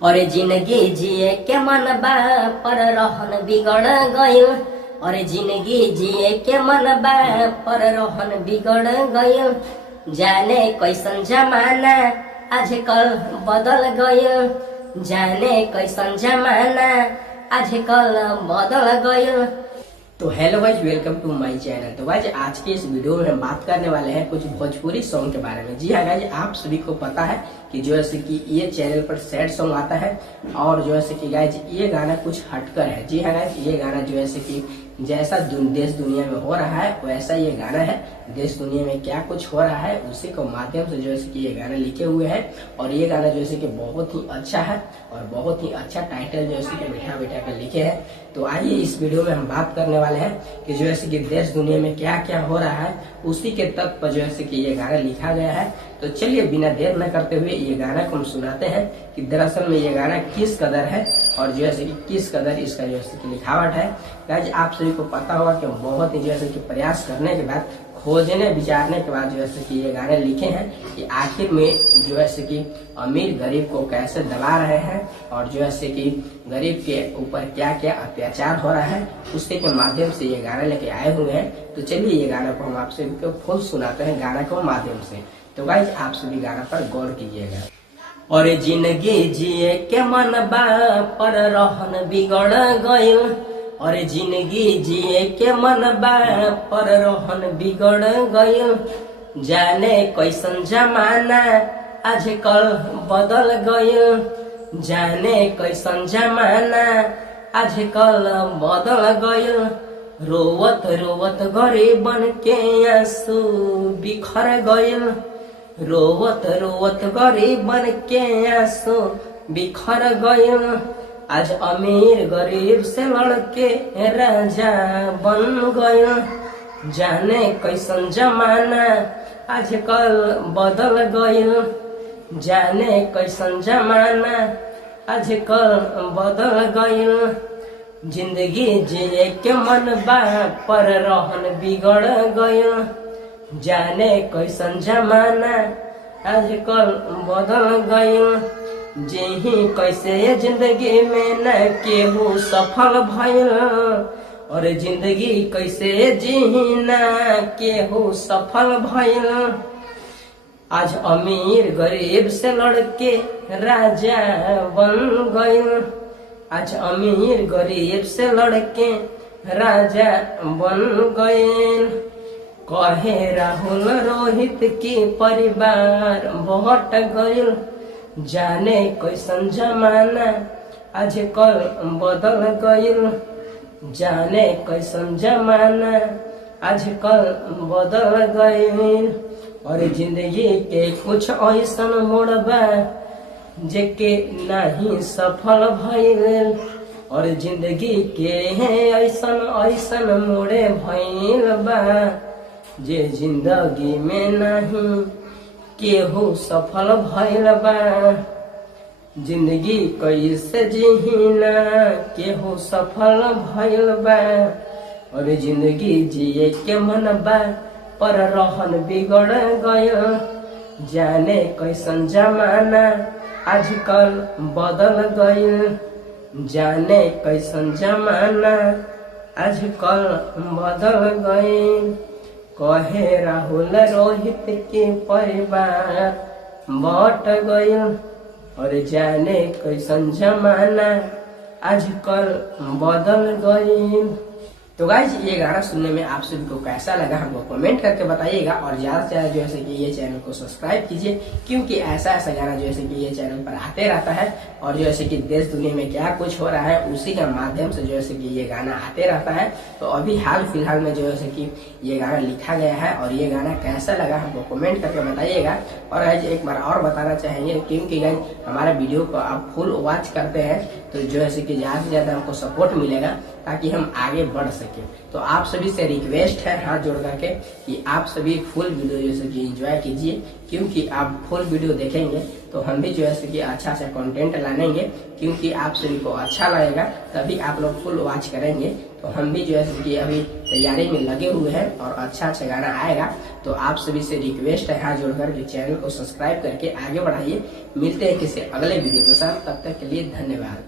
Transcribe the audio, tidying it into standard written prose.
और जिंदगी जिए के मन बा पर रहन बिगड़ गइल। और जिंदगी जिए के मन बा पर रहन बिगड़ गइल। जाने कैसन जमाना आजकल बदल गइल। जाने कैसन जमाना आजकल बदल गइल। तो हेलो गाइज, वेलकम टू माय चैनल। तो गाइज आज के इस वीडियो में हम बात करने वाले हैं कुछ भोजपुरी सॉन्ग के बारे में। जी हाँ गाइज, आप सभी को पता है कि जो है कि ये चैनल पर सैड सॉन्ग आता है और जो है कि गाइज ये गाना कुछ हटकर है। जी हाँ गाइज, ये गाना जो है कि जैसा देश दुनिया में हो रहा है वैसा ये गाना है। देश दुनिया में क्या कुछ हो रहा है उसी को माध्यम से जो है कि ये गाना लिखे हुए हैं। और ये गाना जो है कि बहुत ही अच्छा है और बहुत ही अच्छा टाइटल जो है कि बैठा बैठा कर लिखे हैं। तो आइए इस वीडियो में हम बात करने वाले हैं कि जो है कि देश दुनिया में क्या क्या हो रहा है उसी के तत्व पर जो है कि ये गाना लिखा गया है। तो चलिए बिना देर न करते हुए ये गाना को हम सुनाते हैं कि दरअसल में ये गाना किस कदर है और जो है कि किस कदर इसका जो है कि लिखावट है। गाइज आप सभी को पता होगा कि बहुत ही जो है कि प्रयास करने के बाद, खोजने विचारने के बाद जो है कि ये गाने लिखे हैं कि आखिर में जो है कि अमीर गरीब को कैसे दबा रहे हैं और जो है कि गरीब के ऊपर क्या क्या अत्याचार हो रहा है उसके के माध्यम से ये गाना लेके आए हुए हैं। तो चलिए ये गाना को हम आप सभी को फुल सुनाते हैं गाना को माध्यम से। तो गाइज आप सभी गाना पर गौर कीजिएगा। और जिंदगी जिए के मन बा पर रहन बिगड़ गइल। और जिंदगी जिए के मन बा पर रहन बिगड़ गइल। जाने कैसन जमाना आजकल बदल गइल। जाने कैसन जमाना आजकल बदल गइल। रोवत रोवत गरीबन के आंसू बिखर गइल। रोवत रोवत गरीबन के आंसू बिखर गइल। आज अमीर गरीब से लड़के राजा बन गइल। जाने कैसन जमाना आजकल बदल गइल। जाने कैसन जमाना आजकल बदल गइल। जिंदगी जिए के मन बा पर रहन बिगड़ गइल। जाने कैसन जमाना आजकल बदल गइल। जेही कैसे जिंदगी में न केहू सफल भइल। और जिंदगी कैसे जीही न केहू सफल भइल। आज अमीर गरीब से लड़के राजा बन गइल। आज अमीर गरीब से लड़के राजा बन गइल। कहे राहुल रोहित की परिवार बट गइल। जाने कैसन जमाना आजकल बदल गइल। जाने कैसन जमाना आजकल बदल गइल। और जिंदगी के कुछ ऐसन मोड़ बा जेके नहीं सफल भइल। और जिंदगी के ऐसन ऐसन मोड़े भइल बा जे जिंदगी में नहीं केहू सफल भइल बा। जिंदगी कैसे जीना केहू सफल भइल बा। और जिंदगी जिए के मन बा पर रहन बिगड़ गइल। जाने कैसन जमाना आजकल बदल गइल। जाने कैसन जमाना आजकल बदल गइल। कहे राहुल रोहित के परिवार बट गइल। और जाने कैसन जमाना आजकल बदल गइल। तो गाइज ये गाना सुनने में आप सभी को कैसा लगा हमको कमेंट करके बताइएगा। और ज्यादा से ज्यादा जो है कि ये चैनल को सब्सक्राइब कीजिए, क्योंकि ऐसा ऐसा गाना जो है कि ये चैनल पर आते रहता है। और जो है कि देश दुनिया में क्या कुछ हो रहा है उसी के माध्यम से जो है कि ये गाना आते रहता है। तो अभी हाल फिलहाल में जो है कि ये गाना लिखा गया है और ये गाना कैसा लगा हमको कमेंट करके बताइएगा। और गाइज एक बार और बताना चाहेंगे, क्योंकि गाइज हमारे वीडियो को आप फुल वॉच करते हैं तो जो है कि ज्यादा से ज्यादा हमको सपोर्ट मिलेगा ताकि हम आगे बढ़ सके। तो आप सभी से रिक्वेस्ट है हाथ जोड़ करके कि आप सभी फुल वीडियो जैसे कि एंजॉय कीजिए, क्योंकि आप फुल वीडियो देखेंगे तो हम भी जो है कि अच्छा सा कंटेंट लाएंगे। क्योंकि आप सभी को अच्छा लगेगा तभी आप लोग फुल वॉच करेंगे। तो हम भी जो है कि अभी तैयारी में लगे हुए हैं और अच्छा अच्छा गाना आएगा तो आप सभी से रिक्वेस्ट है हाथ जोड़कर कि चैनल को सब्सक्राइब करके आगे बढ़ाइए। मिलते हैं किसी अगले वीडियो के साथ, तब तक के लिए धन्यवाद।